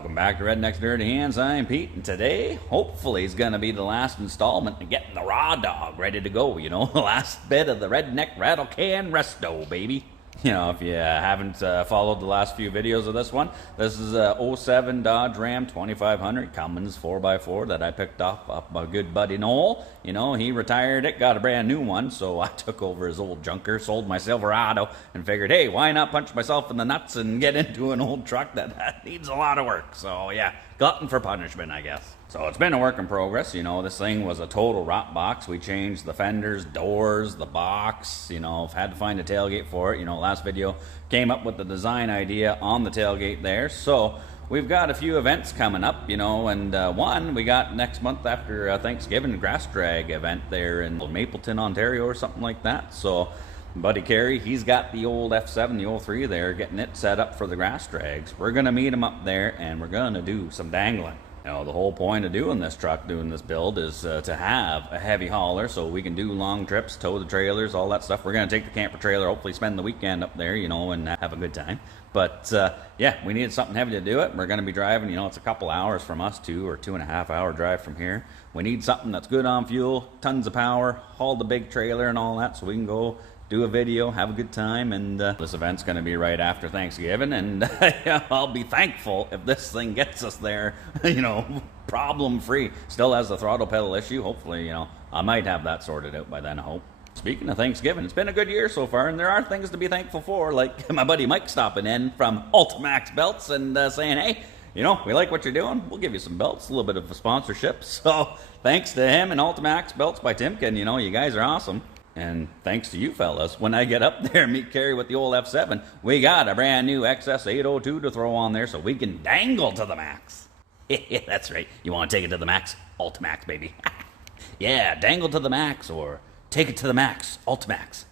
Welcome back to Redneck's Dirty Hands. I'm Pete, and today, hopefully, is going to be the last installment in getting the raw dog ready to go. You know, the last bit of the Redneck Rattle Can Resto, baby. You know, if you haven't followed the last few videos of this one, this is a '07 Dodge Ram 2500 Cummins 4x4 that I picked up my good buddy Noel. You know, he retired it, got a brand new one, so I took over his old junker, sold my Silverado, and figured, hey, why not punch myself in the nuts and get into an old truck that needs a lot of work? So yeah, glutton for punishment, I guess. So it's been a work in progress. You know, this thing was a total rot box. We changed the fenders, doors, the box. You know, I've had to find a tailgate for it. You know, last video came up with the design idea on the tailgate there. So we've got a few events coming up, you know, and one we got next month after Thanksgiving, grass drag event there in Mapleton, Ontario or something like that. So Buddy Carey, he's got the old F7, the old 03 there, getting it set up for the grass drags. We're going to meet him up there and we're going to do some dangling. You know, the whole point of doing this truck, doing this build, is to have a heavy hauler so we can do long trips, tow the trailers, all that stuff. We're going to take the camper trailer, hopefully spend the weekend up there, you know, and have a good time. But, yeah, we needed something heavy to do it. We're going to be driving, you know, it's a couple hours from us, 2.5 hour drive from here. We need something that's good on fuel, tons of power, haul the big trailer and all that so we can go do a video, have a good time, and this event's going to be right after Thanksgiving, and I'll be thankful if this thing gets us there, you know, problem-free. Still has the throttle pedal issue. Hopefully, you know, I might have that sorted out by then, I hope. Speaking of Thanksgiving, it's been a good year so far, and there are things to be thankful for, like my buddy Mike stopping in from Ultimax Belts and saying, hey, you know, we like what you're doing. We'll give you some belts, a little bit of a sponsorship. So thanks to him and Ultimax Belts by Timken. You know, you guys are awesome. And thanks to you fellas, when I get up there and meet Carey with the old F7, we got a brand new XS802 to throw on there so we can dangle to the max. That's right. You want to take it to the max? Ultimax, baby. Yeah, dangle to the max or take it to the max. Ultimax.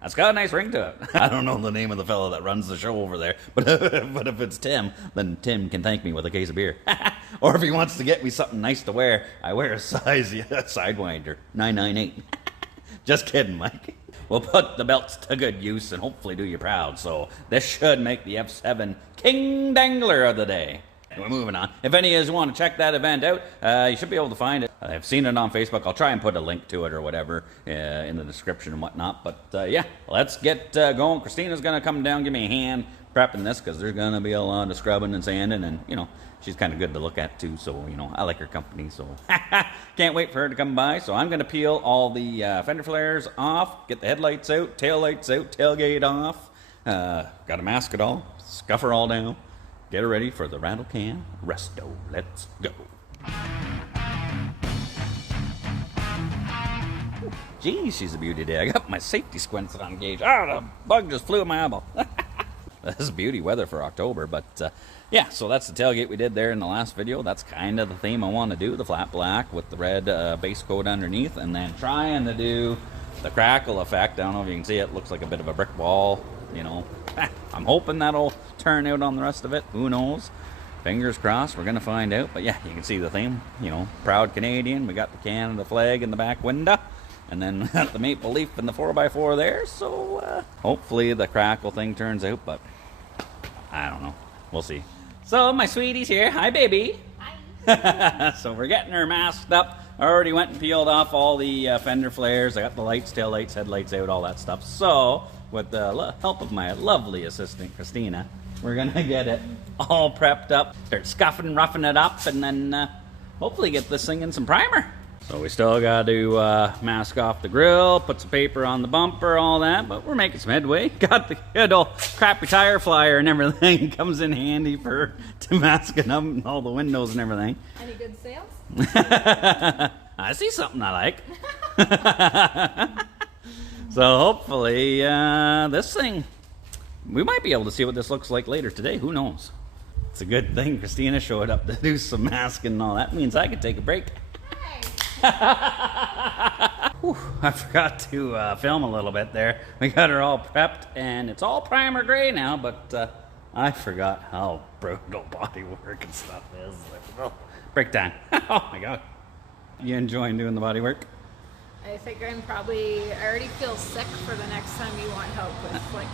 That's got a nice ring to it. I don't know the name of the fella that runs the show over there, but if it's Tim, then Tim can thank me with a case of beer. Or if he wants to get me something nice to wear, I wear a size Sidewinder 998. Just kidding, Mike. We'll put the belts to good use and hopefully do you proud. So this should make the F7 King Dangler of the day. And we're moving on. If any of you want to check that event out, you should be able to find it. I've seen it on Facebook. I'll try and put a link to it or whatever in the description and whatnot. But yeah, let's get going. Christina's going to come down, give me a hand prepping this because there's going to be a lot of scrubbing and sanding, and you know, she's kind of good to look at too, so you know, I like her company, so can't wait for her to come by. So I'm going to peel all the fender flares off, get the headlights out, tail lights out, tailgate off, got to mask it all, scuff her all down, get her ready for the Rattle Can Resto. Let's go. Geez, she's a beauty today. I got my safety squints on gauge. The bug just flew in my eyeball. This is beauty weather for October, but yeah, so that's the tailgate we did there in the last video. That's kind of the theme I want to do, the flat black with the red base coat underneath, and then trying to do the Crackle effect. I don't know if you can see it. Looks like a bit of a brick wall, you know. I'm hoping that'll turn out on the rest of it. Who knows? Fingers crossed, we're going to find out. But yeah, you can see the theme, you know, proud Canadian. We got the Canada flag in the back window. And then the maple leaf and the 4x4 there. So hopefully the Crackle thing turns out, but I don't know. We'll see. So my sweetie's here. Hi, baby. Hi. So we're getting her masked up. I already went and peeled off all the fender flares. I got the lights, tail lights, headlights out, all that stuff. So with the help of my lovely assistant, Christina, we're going to get it all prepped up, start scuffing, roughing it up, and then hopefully get this thing in some primer. So we still got to mask off the grill, put some paper on the bumper, all that, but we're making some headway. Got the good old crappy tire flyer and everything. Comes in handy to masking up all the windows and everything. Any good sales? I see something I like. So hopefully this thing, we might be able to see what this looks like later today. Who knows? It's a good thing Christina showed up to do some masking and all that. Means I could take a break. Whew, I forgot to film a little bit there. We got her all prepped and it's all primer gray now, but I forgot how brutal body work and stuff is. Break time. Oh my god. You enjoying doing the body work? I think I already feel sick for the next time you want help with like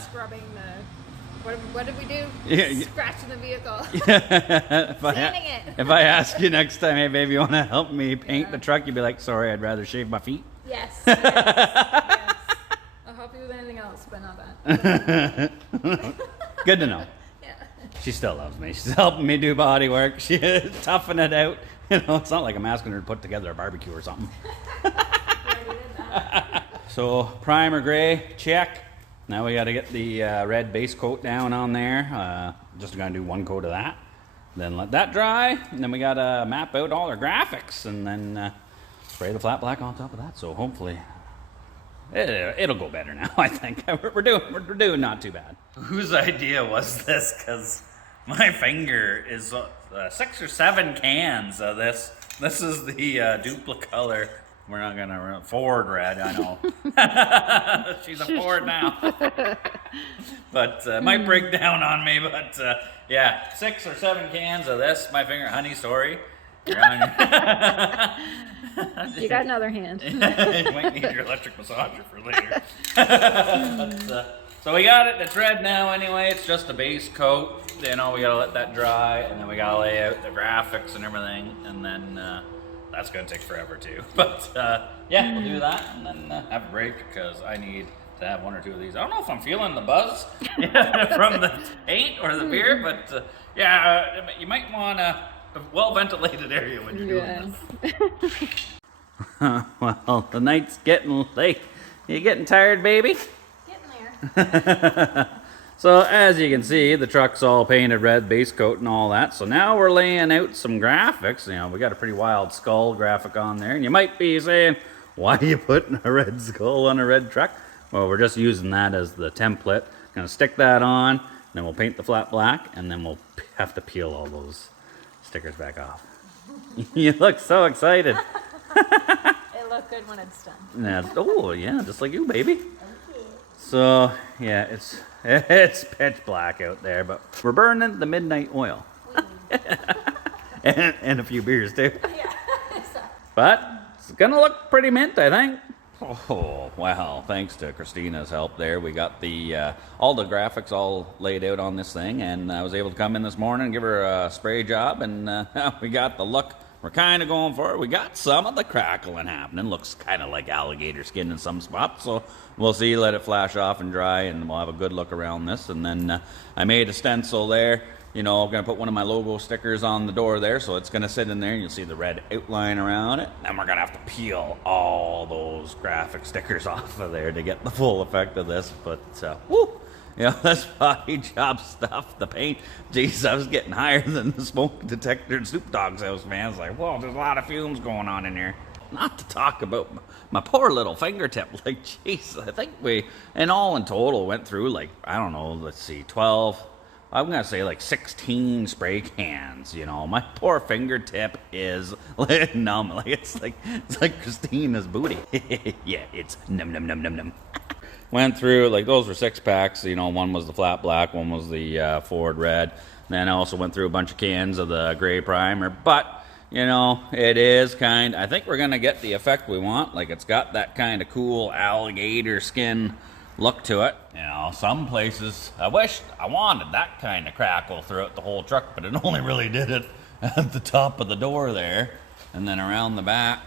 scrubbing What did we do? Yeah. Scratching the vehicle. Sanding it. If I ask you next time, hey baby, you want to help me paint Yeah. the truck? You'd be like, sorry, I'd rather shave my feet. Yes. Yes. I'll help you with anything else, but not that. Good to know. Yeah. She still loves me. She's helping me do body work. She toughing it out. You know, it's not like I'm asking her to put together a barbecue or something. So primer gray, check. Now we got to get the red base coat down on there. Just gonna do one coat of that. Then let that dry. And then we got to map out all our graphics and then spray the flat black on top of that. So hopefully it'll go better now. I think we're doing not too bad. Whose idea was this? Because my finger is 6 or 7 cans of this. This is the Duplicolor. We're not gonna Ford red. I know. She's a Ford now. But might break down on me. But yeah, 6 or 7 cans of this. My finger, honey. Sorry. You're on You got another hand. You might need your electric massager for later. But, so we got it. It's red now anyway. It's just a base coat. You know, we gotta let that dry, and then we gotta lay out the graphics and everything, and then that's gonna take forever too. But yeah, we'll do that, and then have a break because I need to have 1 or 2 of these. I don't know if I'm feeling the buzz from the paint or the beer, but yeah, you might want a well-ventilated area when you're doing this. Well, the night's getting late. You getting tired, baby? Getting there. So as you can see, the truck's all painted red, base coat and all that. So now we're laying out some graphics. You know, we got a pretty wild skull graphic on there. And you might be saying, why are you putting a red skull on a red truck? Well, we're just using that as the template. Gonna stick that on, then we'll paint the flat black, and then we'll have to peel all those stickers back off. You look so excited. It looked good when it's done. Yeah, oh yeah, just like you, baby. So yeah, it's pitch black out there, but we're burning the midnight oil. and a few beers too. Yeah. But it's gonna look pretty mint, I think. Oh wow! Thanks to Christina's help there, we got the all the graphics all laid out on this thing, and I was able to come in this morning and give her a spray job, and we got the look we're kind of going for. We got some of the crackling happening. Looks kind of like alligator skin in some spots, so we'll see. Let it flash off and dry, and we'll have a good look around this. And then I made a stencil there. You know, I'm gonna put one of my logo stickers on the door there, so it's gonna sit in there, and you'll see the red outline around it. Then we're gonna have to peel all those graphic stickers off of there to get the full effect of this. But woo, you know, this body job stuff, the paint. Jeez, I was getting higher than the smoke detector in Snoop Dogg's house, man. It's like, whoa, there's a lot of fumes going on in here. Not to talk about my poor little fingertip. Like, jeez, I think we, in total, went through like, I don't know, let's see, 12. I'm gonna say like 16 spray cans. You know, my poor fingertip is numb. Like it's like Christina's booty. Yeah, it's num num num num num. Went through like those were 6-packs. You know, one was the flat black, one was the Ford red. Then I also went through a bunch of cans of the gray primer. But you know, it is kind. I think we're gonna get the effect we want. Like it's got that kind of cool alligator skin look to it. You know, some places I wanted that kind of crackle throughout the whole truck, but it only really did it at the top of the door there and then around the back.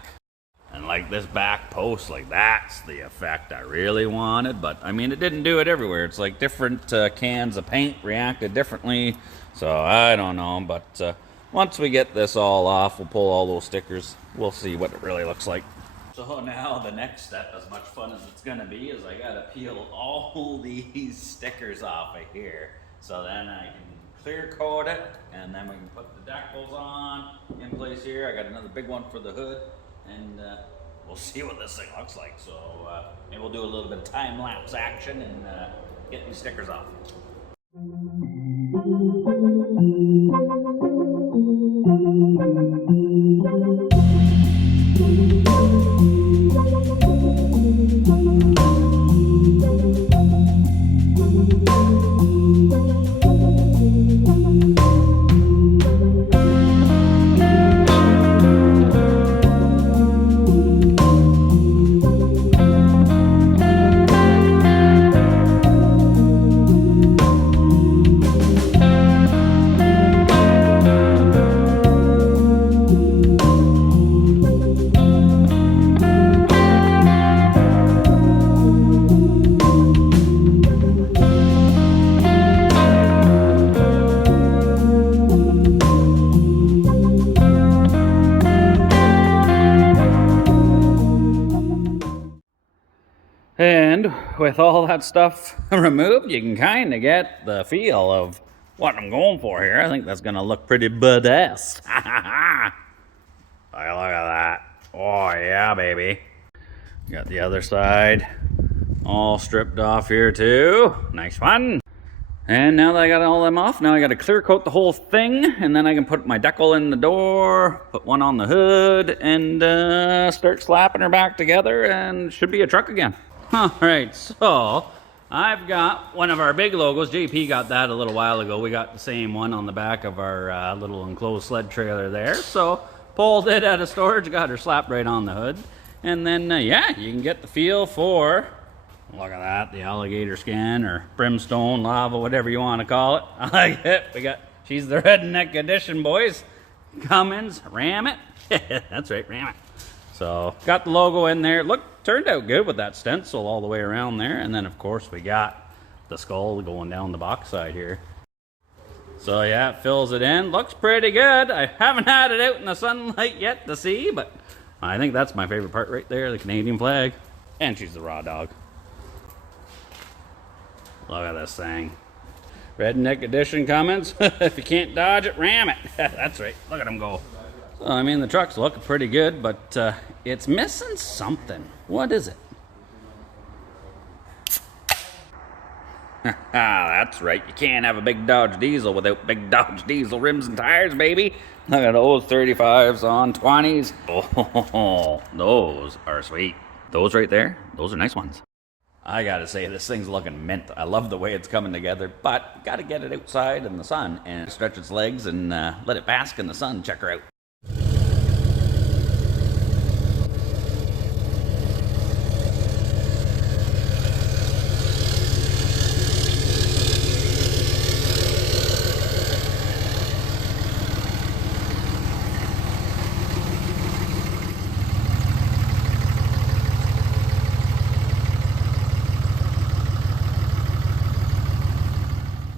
And like this back post, like that's the effect I really wanted, but I mean it didn't do it everywhere. It's like different cans of paint reacted differently, so I don't know. But once we get this all off, we'll pull all those stickers. We'll see what it really looks like. So now the next step, as much fun as it's gonna be, is I gotta peel all these stickers off of here. So then I can clear coat it, and then we can put the decals on in place here. I got another big one for the hood, and we'll see what this thing looks like. So maybe we'll do a little bit of time-lapse action and get these stickers off. with all that stuff removed, you can kind of get the feel of what I'm going for here. I think that's going to look pretty badass. Look at that. Oh, yeah, baby. Got the other side all stripped off here, too. Nice one. And now that I got all them off, now I got to clear coat the whole thing, and then I can put my decal in the door, put one on the hood, and start slapping her back together, and it should be a truck again. All right, so I've got one of our big logos. JP got that a little while ago. We got the same one on the back of our little enclosed sled trailer there. So pulled it out of storage, got her slapped right on the hood, and then yeah, you can get the feel for. Look at that, the alligator skin or brimstone, lava, whatever you want to call it. I like it. She's the redneck edition, boys. Cummins, ram it. That's right, ram it. So, got the logo in there. Turned out good with that stencil all the way around there. And then, of course, we got the skull going down the box side here. So, yeah, it fills it in. Looks pretty good. I haven't had it out in the sunlight yet to see, but I think that's my favorite part right there, the Canadian flag. And she's the raw dog. Look at this thing. Redneck edition Cummins. If you can't dodge it, ram it. That's right. Look at him go. So, I mean, the truck's looking pretty good, but it's missing something. What is it? That's right. You can't have a big Dodge Diesel without big Dodge Diesel rims and tires, baby. Look at those 35s on 20s. Oh, those are sweet. Those right there, those are nice ones. I gotta say, this thing's looking mint. I love the way it's coming together, but gotta get it outside in the sun and stretch its legs and let it bask in the sun. Check her out.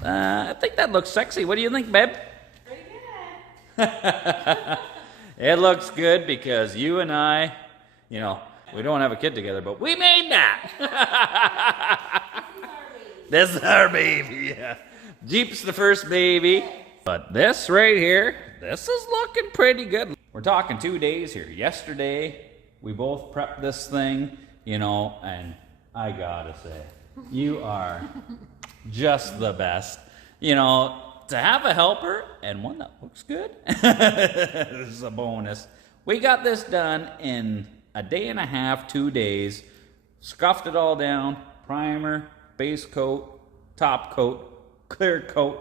I think that looks sexy. What do you think, babe? Pretty good. It looks good because you and I, you know, we don't have a kid together, but we made that. This is our baby. Yeah. Jeep's the first baby. But this right here, this is looking pretty good. We're talking 2 days here. Yesterday, we both prepped this thing, you know, and I gotta say, you are just the best. You know, to have a helper and one that looks good, this is a bonus. We got this done in a day and a half, 2 days, scuffed it all down, primer, base coat, top coat, clear coat,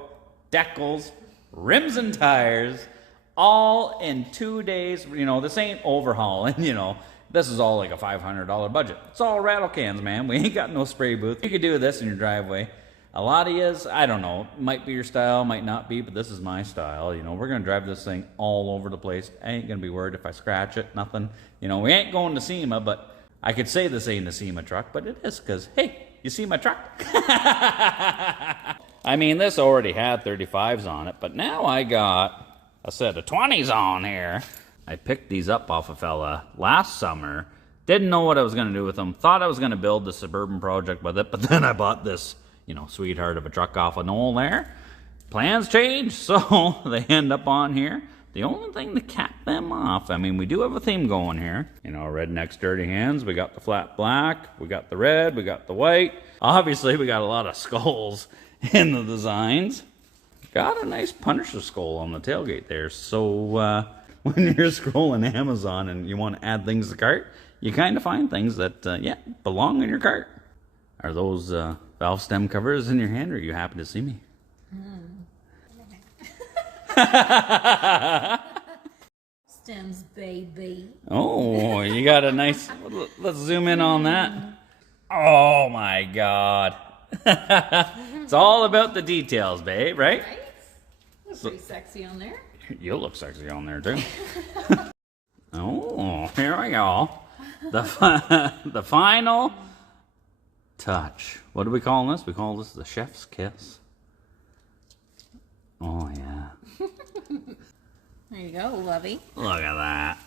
decals, rims and tires, all in 2 days. You know, this ain't overhauling, you know. This is all like a $500 budget. It's all rattle cans, man. We ain't got no spray booth. You could do this in your driveway. A lot of yous, I don't know, might be your style, might not be, but this is my style. You know, we're going to drive this thing all over the place. I ain't going to be worried if I scratch it, nothing. You know, we ain't going to SEMA, but I could say this ain't a SEMA truck, but it is because, hey, you see my truck? I mean, this already had 35s on it, but now I got a set of 20s on here. I picked these up off a fella last summer. Didn't know what I was going to do with them. Thought I was going to build the Suburban project with it, but then I bought this, you know, sweetheart of a truck off of Knoll there. Plans change, so they end up on here. The only thing to cap them off, I mean, we do have a theme going here. You know, redneck dirty hands. We got the flat black, we got the red, we got the white. Obviously, we got a lot of skulls in the designs. Got a nice Punisher skull on the tailgate there. So when you're scrolling Amazon and you want to add things to the cart, you kind of find things that, yeah, belong in your cart. Are those valve stem covers in your hand, or are you happy to see me? Stems, baby. Oh, you got a nice... Let's zoom in on that. Oh, my God. It's all about the details, babe, right? Right? Looks pretty sexy on there. You'll look sexy on there, too. Oh, here we go. The final touch. What do we call this? We call this the chef's kiss. Oh, yeah. There you go, lovey. Look at that.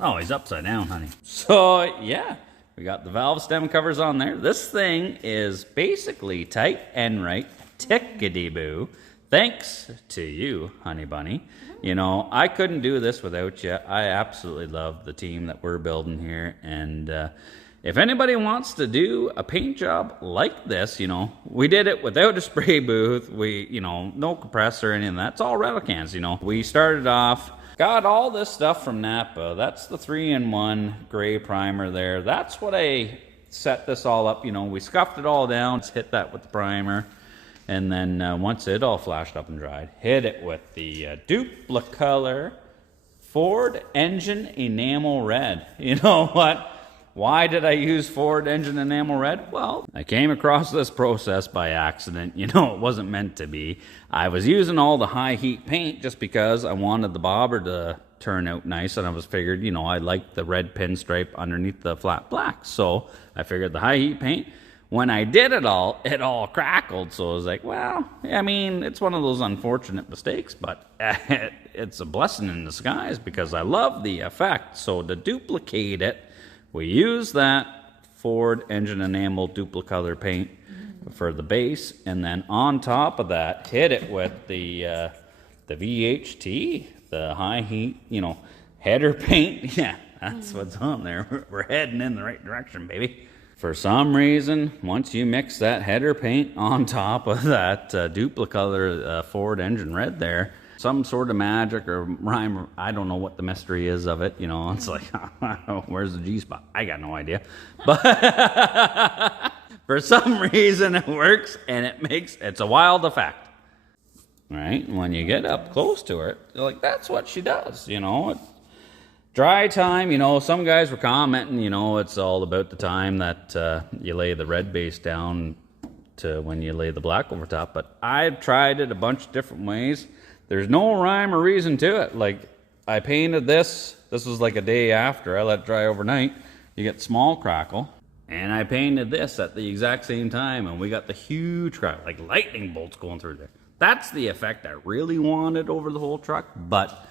Oh, he's upside down, honey. So, yeah. We got the valve stem covers on there. This thing is basically tight and right, tickety-boo. Thanks to you, honey bunny. You know, I couldn't do this without you. I absolutely love the team that we're building here. And if anybody wants to do a paint job like this, you know, we did it without a spray booth. We, you know, no compressor or anything. That's all rattle cans, you know. We started off, got all this stuff from Napa. That's the 3-in-1 gray primer there. That's what I set this all up. You know, we scuffed it all down, hit that with the primer. And then once it all flashed up and dried, hit it with the Duplicolor Ford Engine Enamel Red. You know what? Why did I use Ford Engine Enamel Red? Well, I came across this process by accident. You know, it wasn't meant to be. I was using all the high heat paint just because I wanted the bobber to turn out nice, and I was figured, you know, I liked the red pinstripe underneath the flat black. So I figured the high heat paint. When I did it all crackled. So I was like, well, I mean, it's one of those unfortunate mistakes, but it's a blessing in disguise because I love the effect. So to duplicate it, we use that Ford Engine Enamel Duplicolor paint for the base, and then on top of that, hit it with the VHT, the high heat, you know, header paint. Yeah, that's what's on there. We're heading in the right direction, baby. For some reason, once you mix that header paint on top of that Duplicolor Ford Engine Red there, some sort of magic or rhyme, I don't know what the mystery is of it, you know, it's like, where's the G-spot? I got no idea. But for some reason it works, and it's a wild effect. Right? When you get up close to her, you're like, that's what she does, you know. Dry time, you know, some guys were commenting, you know, it's all about the time that you lay the red base down to when you lay the black over top. But I've tried it a bunch of different ways. There's no rhyme or reason to it. Like, I painted this. This was like a day after. I let it dry overnight. You get small crackle. And I painted this at the exact same time, and we got the huge crackle, like lightning bolts going through there. That's the effect I really wanted over the whole truck, but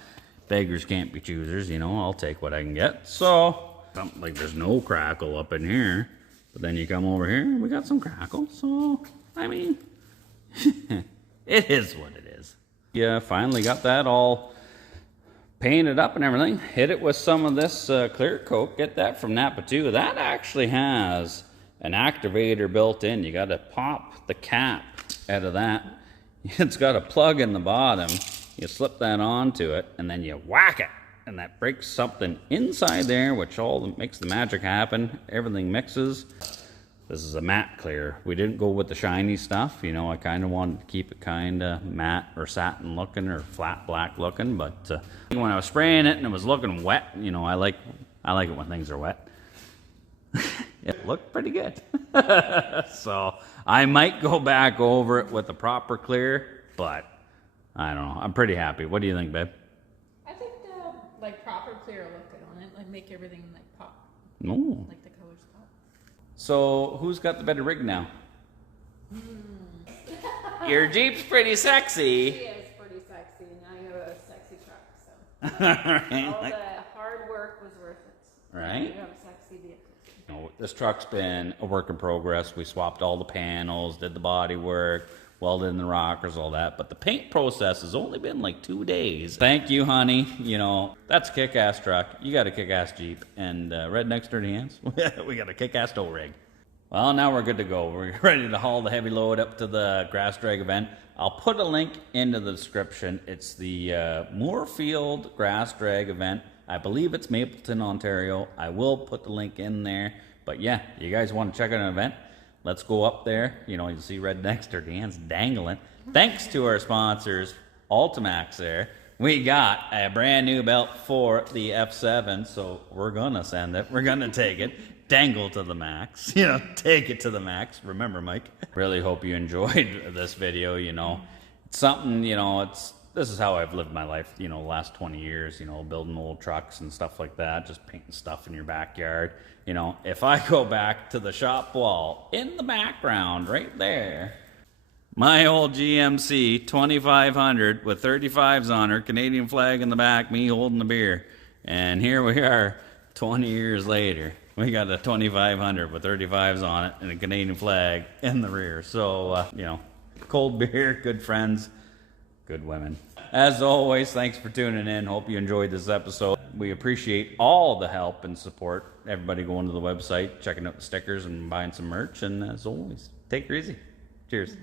beggars can't be choosers, you know, I'll take what I can get. So, something like there's no crackle up in here, but then you come over here and we got some crackle. So, I mean, it is what it is. Yeah, finally got that all painted up and everything. Hit it with some of this clear coat. Get that from Napa too. That actually has an activator built in. You got to pop the cap out of that. It's got a plug in the bottom. You slip that onto it, and then you whack it, and that breaks something inside there, which makes the magic happen. Everything mixes. This is a matte clear. We didn't go with the shiny stuff. You know, I kind of wanted to keep it kind of matte or satin looking or flat black looking, but when I was spraying it and it was looking wet, you know, I like it when things are wet. It looked pretty good. So I might go back over it with a proper clear, but I don't know. I'm pretty happy. What do you think, babe? I think the like proper clear look good on it, like make everything like pop. No. Like the colors pop. So who's got the better rig now? Your Jeep's pretty sexy. She is pretty sexy. Now you have a sexy truck, so all the hard work was worth it. Right? You have a sexy vehicle. You know, this truck's been a work in progress. We swapped all the panels, did the body work, welded in the rockers, all that. But the paint process has only been like 2 days. Thank you, honey. You know, that's a kick-ass truck. You got a kick-ass Jeep. And Redneck's dirty hands. We got a kick-ass tow rig. Well, now we're good to go. We're ready to haul the heavy load up to the grass drag event. I'll put a link into the description. It's the Moorfield grass drag event. I believe it's Mapleton, Ontario. I will put the link in there. But yeah, you guys want to check out an event? Let's go up there. You know, you see Redneck's dirty hands dangling. Thanks to our sponsors, Ultimax there. We got a brand new belt for the F7, so we're gonna send it. We're gonna take it. Dangle to the max. You know, take it to the max. Remember, Mike? Really hope you enjoyed this video, you know. It's something, you know, this is how I've lived my life, you know, the last 20 years, you know, building old trucks and stuff like that, just painting stuff in your backyard. You know, if I go back to the shop wall, in the background, right there, my old GMC 2500 with 35s on her, Canadian flag in the back, me holding the beer. And here we are 20 years later. We got a 2500 with 35s on it and a Canadian flag in the rear. So, you know, cold beer, good friends, good women. As always, thanks for tuning in. Hope you enjoyed this episode. We appreciate all the help and support. Everybody going to the website, checking out the stickers and buying some merch. And as always, take her easy. Cheers.